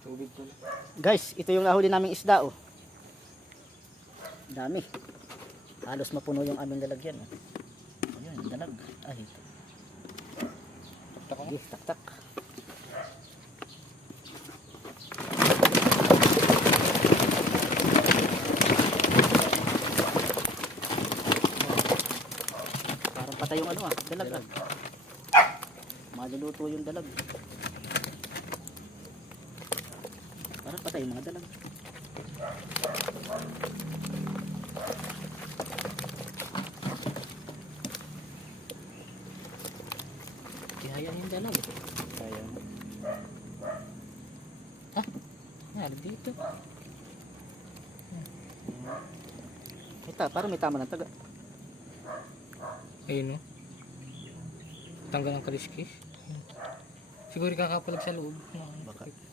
Tubig pala. Guys, ito yung nahuli naming isda oh. Dami. Halos mapuno yung aming lalagyan oh. Ayun, dalag. Ay, ito. Tak ako. Sige, tak-tak. Parang patay yung ano ah, dalag ah. Maluluto yung dalag. Parang patay yung mga dalag. Kaya yung dalag. Kaya. Ah, nari dito. Ito, parang may tama ng taga. Ayun o. Tanggal ang kaliskis. Siguro kakapalag sa loob. Baka.